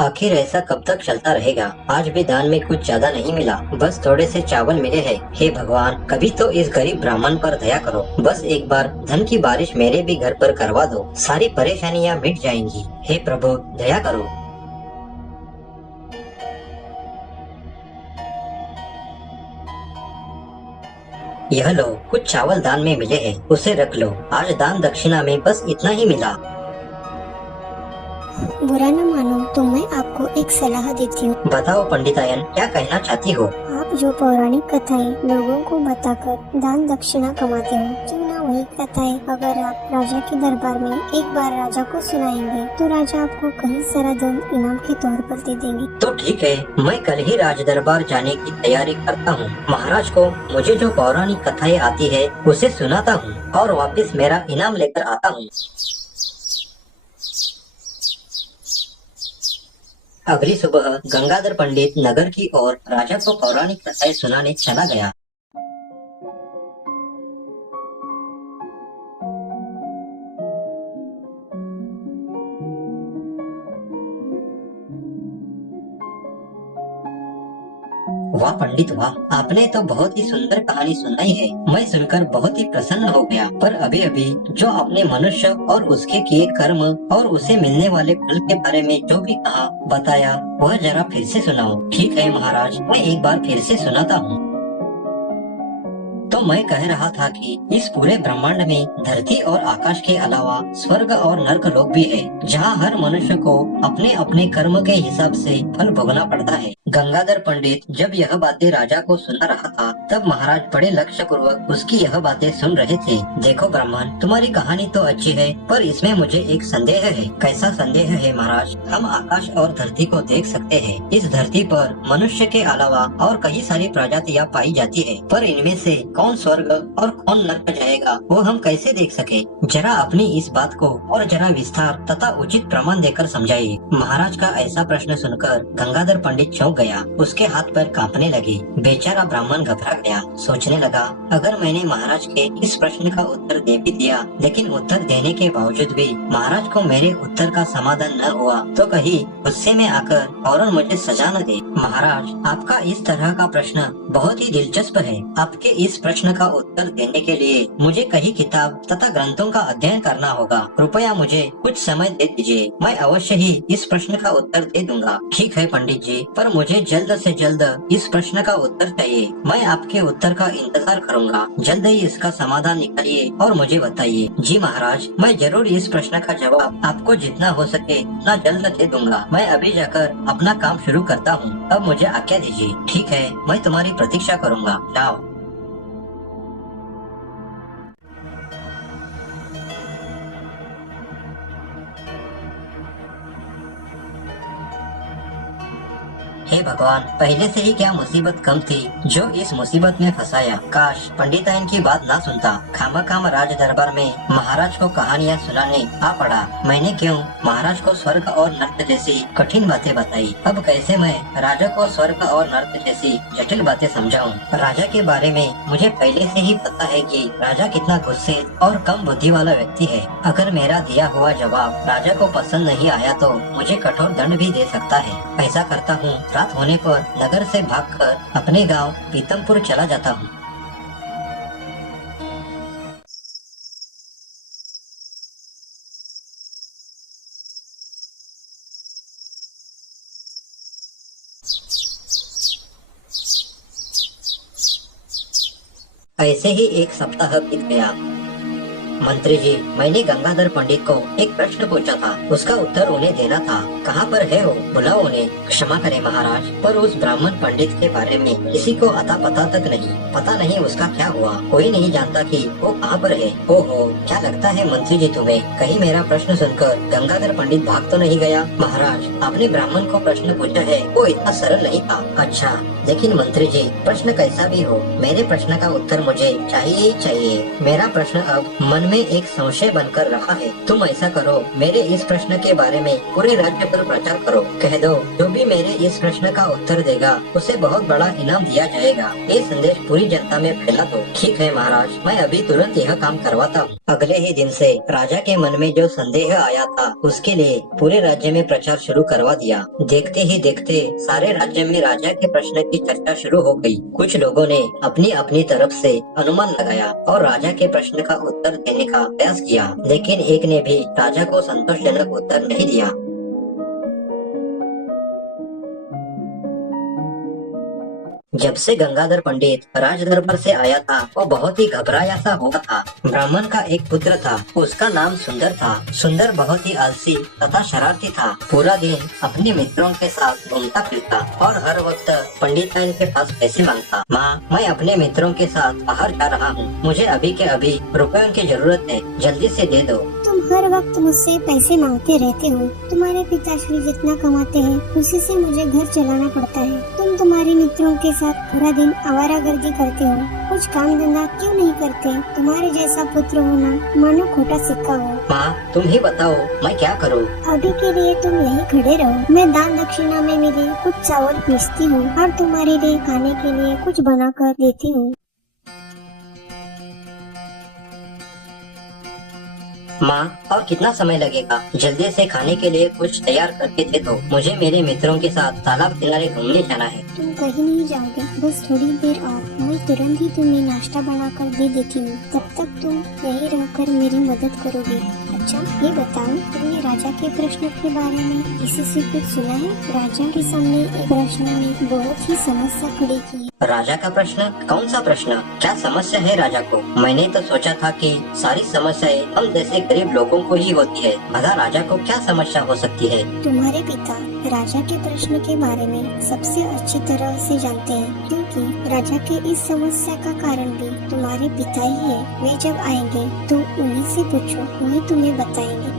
आखिर ऐसा कब तक चलता रहेगा। आज भी दान में कुछ ज्यादा नहीं मिला, बस थोड़े से चावल मिले हैं। हे भगवान, कभी तो इस गरीब ब्राह्मण पर दया करो। बस एक बार धन की बारिश मेरे भी घर पर करवा दो, सारी परेशानियां मिट जाएंगी। हे प्रभु, दया करो। यह लो, कुछ चावल दान में मिले हैं, उसे रख लो। आज दान दक्षिणा में बस इतना ही मिला। बुरा न मानो तो मैं आपको एक सलाह देती हूँ। बताओ पंडितायन, क्या कहना चाहती हो। आप जो पौराणिक कथाएं लोगों को बताकर दान दक्षिणा कमाते हो, क्यों ना वही कथाएं अगर आप राजा के दरबार में एक बार राजा को सुनाएंगे तो राजा आपको कई सारा धन इनाम के तौर पर दे देंगे। तो ठीक है, मैं कल ही राज दरबार जाने की तैयारी करता हूँ। महाराज को मुझे जो पौराणिक कथाएं आती है उसे सुनाता हूँ और वापस मेरा इनाम लेकर आता हूँ। अगली सुबह गंगाधर पंडित नगर की ओर राजा को पौराणिक कथाएं सुनाने चला गया। वाह पंडित वाह, आपने तो बहुत ही सुंदर कहानी सुनाई है। मैं सुनकर बहुत ही प्रसन्न हो गया। पर अभी अभी जो आपने मनुष्य और उसके किए कर्म और उसे मिलने वाले फल के बारे में जो भी कहा बताया, वह जरा फिर से सुनाओ। ठीक है महाराज, मैं एक बार फिर से सुनाता हूँ। तो मैं कह रहा था कि इस पूरे ब्रह्मांड में धरती और आकाश के अलावा स्वर्ग और नरक लोक भी है, जहाँ हर मनुष्य को अपने अपने कर्म के हिसाब से फल भोगना पड़ता है। गंगाधर पंडित जब यह बातें राजा को सुना रहा था, तब महाराज बड़े लक्ष्य पूर्वक उसकी यह बातें सुन रहे थे। देखो ब्राह्मण, तुम्हारी कहानी तो अच्छी है, पर इसमें मुझे एक संदेह है। कैसा संदेह है महाराज। हम आकाश और धरती को देख सकते हैं। इस धरती पर मनुष्य के अलावा और कई सारी प्रजातियां पाई जाती है, पर इनमें से कौन स्वर्ग और कौन नरक जाएगा वो हम कैसे देख सके। जरा अपनी इस बात को और जरा विस्तार तथा उचित प्रमाण देकर समझाइए। महाराज का ऐसा प्रश्न सुनकर गंगाधर पंडित चौंक गया। उसके हाथ पैर कांपने लगे। बेचारा ब्राह्मण घबरा गया। सोचने लगा, अगर मैंने महाराज के इस प्रश्न का उत्तर दे भी दिया, लेकिन उत्तर देने के बावजूद भी महाराज को मेरे उत्तर का समाधान न हुआ, तो कहीं गुस्से में आकर फौरन मुझे सजा न दे। महाराज, आपका इस तरह का प्रश्न बहुत ही दिलचस्प है। आपके इस प्रश्न का उत्तर देने के लिए मुझे कई किताब तथा ग्रंथों का अध्ययन करना होगा। कृपया मुझे कुछ समय दे दीजिए, मैं अवश्य ही इस प्रश्न का उत्तर दे दूंगा। ठीक है पंडित जी, पर मुझे जल्द से जल्द इस प्रश्न का उत्तर चाहिए। मैं आपके उत्तर का इंतजार करूंगा। जल्द ही इसका समाधान निकालिए और मुझे बताइए। जी महाराज, मैं जरूर इस प्रश्न का जवाब आपको जितना हो सके उतना जल्द दे दूंगा। मैं अभी जाकर अपना काम शुरू करता हूँ। अब मुझे आज्ञा दीजिए। ठीक है, मैं तुम्हारी प्रतीक्षा करूंगा। जाओ। हे भगवान, पहले से ही क्या मुसीबत कम थी जो इस मुसीबत में फंसाया। काश पंडिताइन की बात ना सुनता। खामखाम राज दरबार में महाराज को कहानियाँ सुनाने आ पड़ा। मैंने क्यों महाराज को स्वर्ग और नर्क जैसी कठिन बातें बताई। अब कैसे मैं राजा को स्वर्ग और नर्क जैसी जटिल बातें समझाऊं। राजा के बारे में मुझे पहले से ही पता है कि राजा कितना गुस्से और कम बुद्धि वाला व्यक्ति है। अगर मेरा दिया हुआ जवाब राजा को पसंद नहीं आया तो मुझे कठोर दंड भी दे सकता है। ऐसा करता हूँ, रात होने पर नगर से भागकर अपने गांव पीतमपुर चला जाता हूँ। ऐसे ही एक सप्ताह बीत गया। मंत्री जी, मैंने गंगाधर पंडित को एक प्रश्न पूछा था, उसका उत्तर उन्हें देना था। कहाँ पर है वो, बुलाओ उन्हें। क्षमा करें महाराज, पर उस ब्राह्मण पंडित के बारे में किसी को अता पता तक नहीं। पता नहीं उसका क्या हुआ। कोई नहीं जानता कि वो कहाँ पर है। ओहो, क्या लगता है मंत्री जी तुम्हें, कहीं मेरा प्रश्न सुनकर गंगाधर पंडित भाग तो नहीं गया। महाराज, आपने ब्राह्मण को प्रश्न पूछा है, वो इतना सरल नहीं था। अच्छा, लेकिन मंत्री जी, प्रश्न कैसा भी हो, मेरे प्रश्न का उत्तर मुझे चाहिए ही चाहिए। मेरा प्रश्न अब मन में एक संशय बनकर रखा है। तुम ऐसा करो, मेरे इस प्रश्न के बारे में पूरे राज्य पर प्रचार करो। कह दो, जो भी मेरे इस प्रश्न का उत्तर देगा उसे बहुत बड़ा इनाम दिया जाएगा। ये संदेश पूरी जनता में फैला दो। ठीक है महाराज, मैं अभी तुरंत यह काम करवाता हूँ। अगले ही दिन से राजा के मन में जो संदेह आया था उसके लिए पूरे राज्य में प्रचार शुरू करवा दिया। देखते ही देखते सारे राज्य में राजा के प्रश्न की चर्चा शुरू हो गई। कुछ लोगों ने अपनी अपनी तरफ से अनुमान लगाया और राजा के प्रश्न का उत्तर देने का प्रयास किया, लेकिन एक ने भी राजा को संतोषजनक उत्तर नहीं दिया। जब से गंगाधर पंडित राज दरबार से आया था वो बहुत ही घबराया सा हुआ था। ब्राह्मण का एक पुत्र था, उसका नाम सुंदर था। सुंदर बहुत ही आलसी तथा शरारती था। पूरा दिन अपने मित्रों के साथ घूमता फिरता और हर वक्त पंडिताइन के पास पैसे मांगता। माँ, मैं अपने मित्रों के साथ बाहर जा रहा हूँ, मुझे अभी के अभी रुपयों की जरूरत है, जल्दी से दे दो। तुम हर वक्त मुझसे पैसे मांगते रहते हो। तुम्हारे पिताश्री जितना कमाते हैं उसी से मुझे घर चलाना पड़ता है। तुम तुम्हारे मित्रों के साथ पूरा दिन आवारागर्दी करते हो, कुछ काम धंधा क्यों नहीं करते? तुम्हारे जैसा पुत्र होना मानो खोटा सिक्का हो। माँ, तुम ही बताओ मैं क्या करूँ? अभी के लिए तुम यहीं खड़े रहो, मैं दान दक्षिणा में मिले कुछ चावल पीसती हूँ और तुम्हारे लिए खाने के लिए कुछ बना कर देती हूँ। माँ, और कितना समय लगेगा? जल्दी से खाने के लिए कुछ तैयार करके दे दो, मुझे मेरे मित्रों के साथ तालाब किनारे घूमने जाना है। तुम कहीं नहीं जाओगे, बस थोड़ी देर और, मैं तुरंत ही तुम्हें नाश्ता बनाकर दे देती हूँ। तब तक तुम यहीं रहकर मेरी मदद करोगे। अच्छा, ये बताओ, तुमने राजा के प्रश्न के बारे में किसी से कुछ सुना है? राजा के सामने एक प्रश्न ने बहुत ही समस्या खड़ी की। राजा का प्रश्न? कौन सा प्रश्न? क्या समस्या है राजा को? मैंने तो सोचा था कि सारी समस्याएं हम जैसे गरीब लोगों को ही होती है। भला राजा को क्या समस्या हो सकती है? तुम्हारे पिता राजा के प्रश्न के बारे में सबसे अच्छी तरह से जानते हैं, क्योंकि राजा के इस समस्या का कारण भी तुम्हारे पिता ही है। वे जब आएंगे तो उन्हीं से पूछो, वही तुम्हें बताएंगे।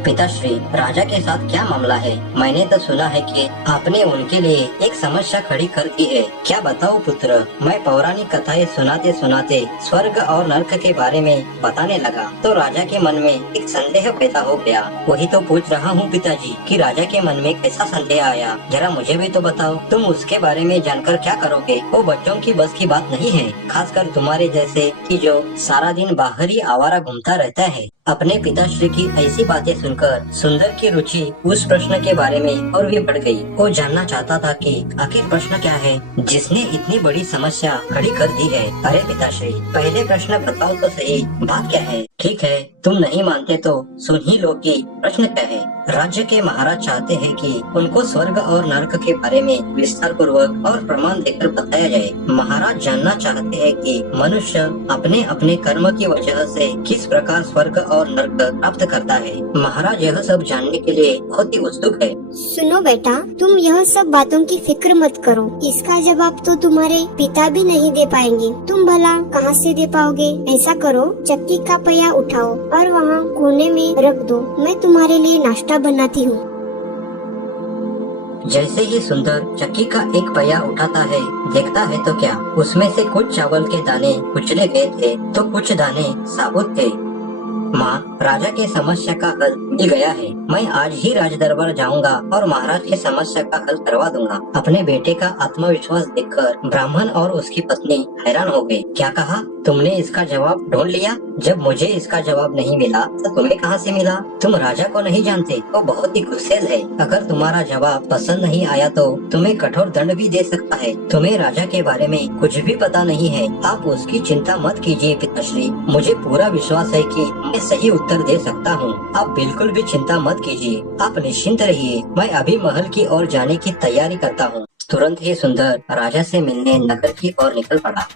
पिताश्री, राजा के साथ क्या मामला है? मैंने तो सुना है कि आपने उनके लिए एक समस्या खड़ी कर दी है। क्या बताओ पुत्र? मैं पौराणिक कथाएं सुनाते सुनाते स्वर्ग और नर्क के बारे में बताने लगा तो राजा के मन में एक संदेह पैदा हो गया। वही तो पूछ रहा हूँ पिताजी कि राजा के मन में कैसा संदेह आया, जरा मुझे भी तो बताओ। तुम उसके बारे में जानकर क्या करोगे? वो बच्चों की बस की बात नहीं है, खासकर तुम्हारे जैसे कि जो सारा दिन बाहर ही आवारा घूमता रहता है। अपने पिताश्री की ऐसी बातें सुनकर सुंदर की रुचि उस प्रश्न के बारे में और भी बढ़ गई। वो जानना चाहता था कि आखिर प्रश्न क्या है जिसने इतनी बड़ी समस्या खड़ी कर दी है। अरे पिताश्री, पहले प्रश्न बताओ तो सही, बात क्या है? ठीक है, तुम नहीं मानते तो सुन ही लो कि प्रश्न क्या है। राज्य के महाराज चाहते हैं कि उनको स्वर्ग और नरक के बारे में विस्तार पूर्वक और प्रमाण देकर बताया जाए। महाराज जानना चाहते हैं कि मनुष्य अपने अपने कर्म की वजह से किस प्रकार स्वर्ग और नरक प्राप्त करता है। महाराज यह सब जानने के लिए बहुत ही उत्सुक है। सुनो बेटा, तुम यह सब बातों की फिक्र मत करो। इसका जवाब तो तुम्हारे पिता भी नहीं दे पाएंगे। तुम भला कहाँ से दे पाओगे? ऐसा करो, चक्की का पहिया उठाओ और वहाँ कोने में रख दो, मैं तुम्हारे लिए नाश्ता बनाती हूँ। जैसे ही सुंदर चक्की का एक पहिया उठाता है, देखता है तो क्या उसमें से कुछ चावल के दाने कुचले गए थे तो कुछ दाने साबुत थे। माँ, राजा के समस्या का हल मिल गया है। मैं आज ही राज दरबार जाऊंगा और महाराज की समस्या का हल करवा दूंगा। अपने बेटे का आत्मविश्वास देखकर ब्राह्मण और उसकी पत्नी हैरान हो गए। क्या कहा? तुमने इसका जवाब ढूंढ लिया? जब मुझे इसका जवाब नहीं मिला तो तुम्हें कहाँ से मिला? तुम राजा को नहीं जानते, वो बहुत ही गुस्सेल है। अगर तुम्हारा जवाब पसंद नहीं आया तो तुम्हें कठोर दंड भी दे सकता है। तुम्हें राजा के बारे में कुछ भी पता नहीं है। आप उसकी चिंता मत कीजिए पिताश्री, मुझे पूरा विश्वास है कि मैं सही उत्तर दे सकता हूँ। आप बिल्कुल भी चिंता मत कीजिए, आप निश्चिंत रहिए। मैं अभी महल की ओर जाने की तैयारी करता हूँ। तुरंत ही सुंदर राजा से मिलने नगर की ओर निकल पड़ा।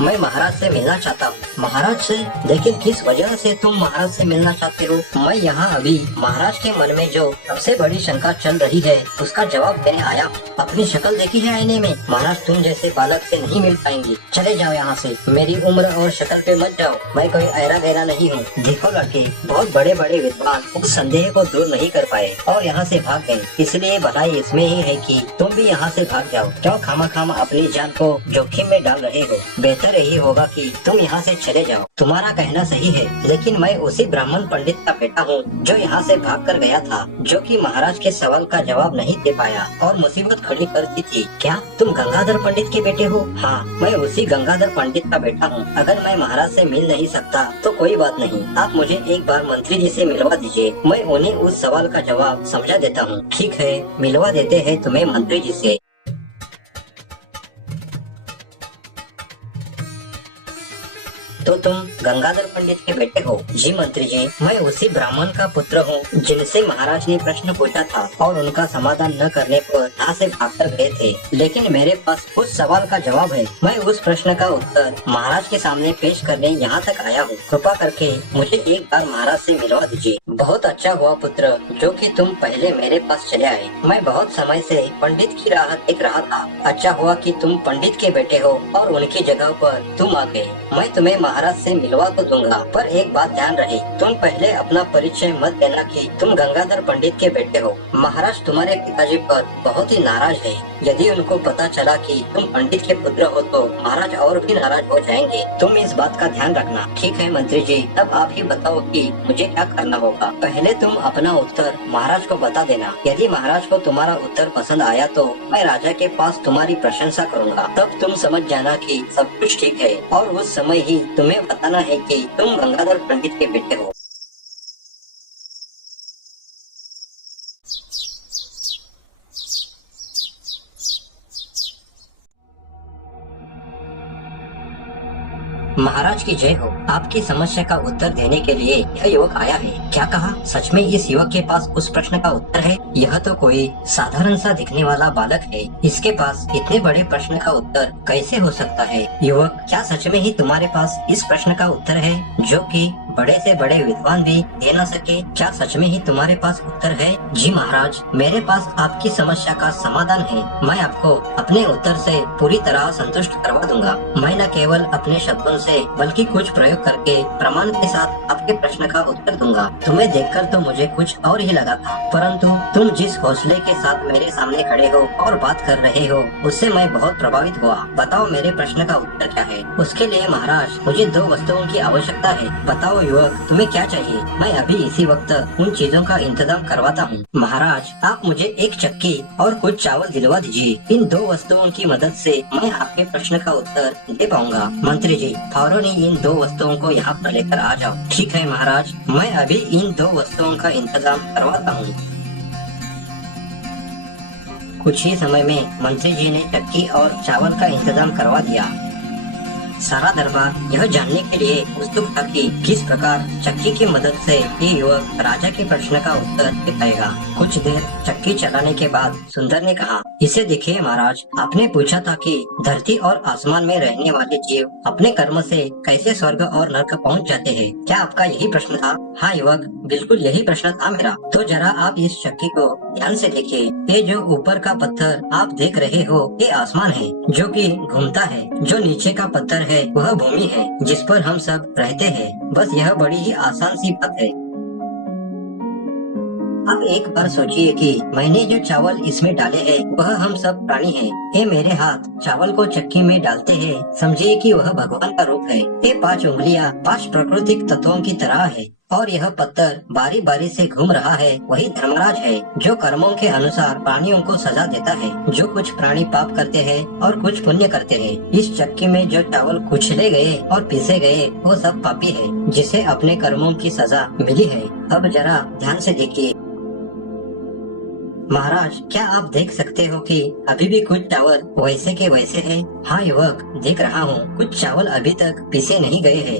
मैं महाराज से मिलना चाहता हूँ। महाराज से? लेकिन किस वजह से तुम महाराज से मिलना चाहते हो? मैं यहाँ अभी महाराज के मन में जो सबसे बड़ी शंका चल रही है उसका जवाब देने आया हूँ। अपनी शक्ल देखी है आईने में? महाराज तुम जैसे बालक से नहीं मिल पाएंगे, चले जाओ यहाँ से। मेरी उम्र और शक्ल पे मत जाओ, मैं कोई ऐरा गैरा नहीं हूँ। देखो लड़के, बहुत बड़े बड़े विद्वान उस संदेह को दूर नहीं कर पाए और यहाँ से भाग गए, इसलिए भलाई इसमें ही है कि तुम भी यहाँ से भाग जाओ। क्यों खामा अपनी जान को जोखिम में डाल रहे हो? बेहतर यही होगा कि तुम यहाँ से चले जाओ। तुम्हारा कहना सही है, लेकिन मैं उसी ब्राह्मण पंडित का बेटा हूँ जो यहाँ से भाग कर गया था, जो कि महाराज के सवाल का जवाब नहीं दे पाया और मुसीबत खड़ी कर दी थी। क्या तुम गंगाधर पंडित के बेटे हो? हाँ, मैं उसी गंगाधर पंडित का बेटा हूँ। अगर मैं महाराज से मिल नहीं सकता तो कोई बात नहीं, आप मुझे एक बार मंत्री जी से मिलवा दीजिए, मैं उन्हें उस सवाल का जवाब समझा देता हूँ। ठीक है, मिलवा देते हैं तुम्हें मंत्री जी से। तो तुम गंगाधर पंडित के बेटे हो? जी मंत्री जी, मैं उसी ब्राह्मण का पुत्र हूँ जिनसे महाराज ने प्रश्न पूछा था और उनका समाधान न करने पर यहाँ से भागकर गए थे। लेकिन मेरे पास उस सवाल का जवाब है। मैं उस प्रश्न का उत्तर महाराज के सामने पेश करने यहाँ तक आया हूँ। कृपा करके मुझे एक बार महाराज से मिलवा दीजिए। बहुत अच्छा हुआ पुत्र जो कि तुम पहले मेरे पास चले आए। मैं बहुत समय से पंडित की राह देख रहा था। अच्छा हुआ कि तुम पंडित के बेटे हो और उनकी जगह पर तुम आ गए। मैं तुम्हें महाराज से मिलवा तो दूंगा, पर एक बात ध्यान रहे, तुम पहले अपना परिचय मत देना कि तुम गंगाधर पंडित के बेटे हो। महाराज तुम्हारे पिताजी पर बहुत ही नाराज है। यदि उनको पता चला कि तुम पंडित के पुत्र हो तो महाराज और भी नाराज हो जाएंगे। तुम इस बात का ध्यान रखना। ठीक है मंत्री जी, अब आप ही बताओ कि मुझे क्या करना होगा। पहले तुम अपना उत्तर महाराज को बता देना। यदि महाराज को तुम्हारा उत्तर पसंद आया तो मैं राजा के पास तुम्हारी प्रशंसा करूंगा। तब तुम समझ जाना कि सब कुछ ठीक है और उस समय ही तुम्हें बताना है कि तुम गंगाधर पंडित के बेटे हो। महाराज की जय हो। आपकी समस्या का उत्तर देने के लिए यह युवक आया है। क्या कहा? सच में इस युवक के पास उस प्रश्न का उत्तर है? यह तो कोई साधारण सा दिखने वाला बालक है, इसके पास इतने बड़े प्रश्न का उत्तर कैसे हो सकता है? युवक, क्या सच में ही तुम्हारे पास इस प्रश्न का उत्तर है जो कि बड़े से बड़े विद्वान भी दे न सके? क्या सच में ही तुम्हारे पास उत्तर है? जी महाराज, मेरे पास आपकी समस्या का समाधान है। मैं आपको अपने उत्तर से पूरी तरह संतुष्ट करवा दूंगा। मैं न केवल अपने शब्दों से बल्कि कुछ प्रयोग करके प्रमाण के साथ आपके प्रश्न का उत्तर दूंगा। तुम्हें देखकर तो मुझे कुछ और ही लगा था, परंतु तुम जिस हौसले के साथ मेरे सामने खड़े हो और बात कर रहे हो उससे मैं बहुत प्रभावित हुआ। बताओ मेरे प्रश्न का उत्तर क्या है? उसके लिए महाराज मुझे 2 वस्तुओं की आवश्यकता है। बताओ युवक, तुम्हें क्या चाहिए? मैं अभी इसी वक्त उन चीजों का इंतजाम करवाता हूँ। महाराज, आप मुझे एक चक्की और कुछ चावल दिलवा दीजिए। इन 2 वस्तुओं की मदद से मैं आपके प्रश्न का उत्तर दे पाऊंगा। मंत्री जी, फौरन ही इन 2 वस्तुओं को यहाँ पर लेकर आ जाओ। ठीक है महाराज, मैं अभी इन 2 वस्तुओं का इंतजाम करवाता हूँ। कुछ ही समय में मंत्री जी ने चक्की और चावल का इंतजाम करवा दिया। सारा दरबार यह जानने के लिए उत्सुक था कि किस प्रकार चक्की की मदद से ये युवक राजा के प्रश्न का उत्तर दे पाएगा। कुछ देर चक्की चलाने के बाद सुंदर ने कहा, इसे देखिए महाराज, आपने पूछा था कि धरती और आसमान में रहने वाले जीव अपने कर्म से कैसे स्वर्ग और नरक पहुंच जाते हैं। क्या आपका यही प्रश्न था? हाँ युवक, बिल्कुल यही प्रश्न था मेरा। तो जरा आप इस चक्की को ध्यान से देखिए। ये जो ऊपर का पत्थर आप देख रहे हो ये आसमान है जो कि घूमता है। जो नीचे का पत्थर है वह भूमि है जिस पर हम सब रहते हैं। बस यह बड़ी ही आसान सी बात है। अब एक बार सोचिए कि मैंने जो चावल इसमें डाले हैं वह हम सब प्राणी हैं। ये मेरे हाथ चावल को चक्की में डालते हैं, समझिए कि वह भगवान का रूप है। ये 5 उंगलियां 5 प्राकृतिक तत्वों की तरह है और यह पत्थर बारी बारी से घूम रहा है, वही धर्मराज है जो कर्मों के अनुसार प्राणियों को सजा देता है। जो कुछ प्राणी पाप करते हैं और कुछ पुण्य करते हैं। इस चक्की में जो चावल कुचले गए और पीसे गए वो सब पापी है जिसे अपने कर्मों की सजा मिली है। अब जरा ध्यान से देखिए। महाराज, क्या आप देख सकते हो कि अभी भी कुछ चावल वैसे के वैसे हैं? हाँ युवक, देख रहा हूँ, कुछ चावल अभी तक पीसे नहीं गए हैं।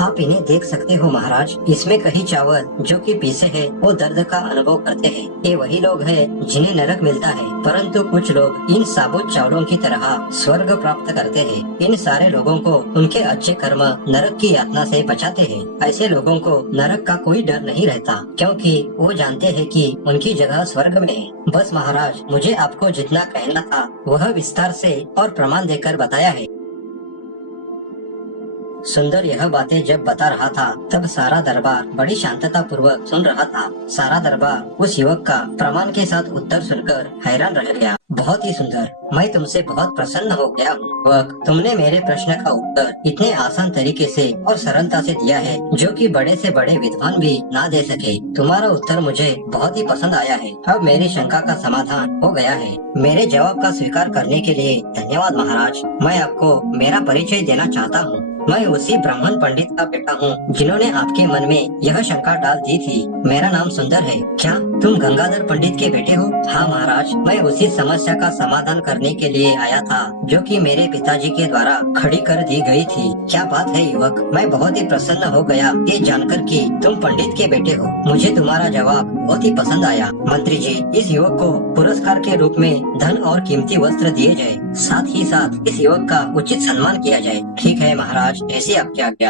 आप इन्हें देख सकते हो महाराज, इसमें कहीं चावल जो कि पीसे हैं वो दर्द का अनुभव करते हैं। ये वही लोग हैं जिन्हें नरक मिलता है, परंतु कुछ लोग इन साबुत चावलों की तरह स्वर्ग प्राप्त करते हैं। इन सारे लोगों को उनके अच्छे कर्म नरक की यातना से बचाते हैं। ऐसे लोगों को नरक का कोई डर नहीं रहता, क्योंकि वो जानते हैं कि उनकी जगह स्वर्ग में है। बस महाराज, मुझे आपको जितना कहना था वह विस्तार से और प्रमाण देकर बताया है। सुंदर यह बातें जब बता रहा था तब सारा दरबार बड़ी शांतता पूर्वक सुन रहा था। सारा दरबार उस युवक का प्रमाण के साथ उत्तर सुनकर हैरान रह गया। बहुत ही सुंदर, मैं तुमसे बहुत प्रसन्न हो गया हूँ। युवक, तुमने मेरे प्रश्न का उत्तर इतने आसान तरीके से और सरलता से दिया है जो कि बड़े से बड़े विद्वान भी ना दे सके। तुम्हारा उत्तर मुझे बहुत ही पसंद आया है। अब मेरी शंका का समाधान हो गया है। मेरे जवाब का स्वीकार करने के लिए धन्यवाद महाराज। मैं आपको मेरा परिचय देना चाहता हूँ। मैं उसी ब्राह्मण पंडित का बेटा हूँ जिन्होंने आपके मन में यह शंका डाल दी थी। मेरा नाम सुंदर है। क्या तुम गंगाधर पंडित के बेटे हो? हाँ महाराज, मैं उसी समस्या का समाधान करने के लिए आया था जो कि मेरे पिताजी के द्वारा खड़ी कर दी गई थी। क्या बात है युवक, मैं बहुत ही प्रसन्न हो गया ये जानकर कि तुम पंडित के बेटे हो। मुझे तुम्हारा जवाब बहुत ही पसंद आया। मंत्री जी, इस युवक को पुरस्कार के रूप में धन और कीमती वस्त्र दिए जाए, साथ ही साथ इस युवक का उचित सम्मान किया जाए। ठीक है महाराज, ऐसी आपकी आज्ञा।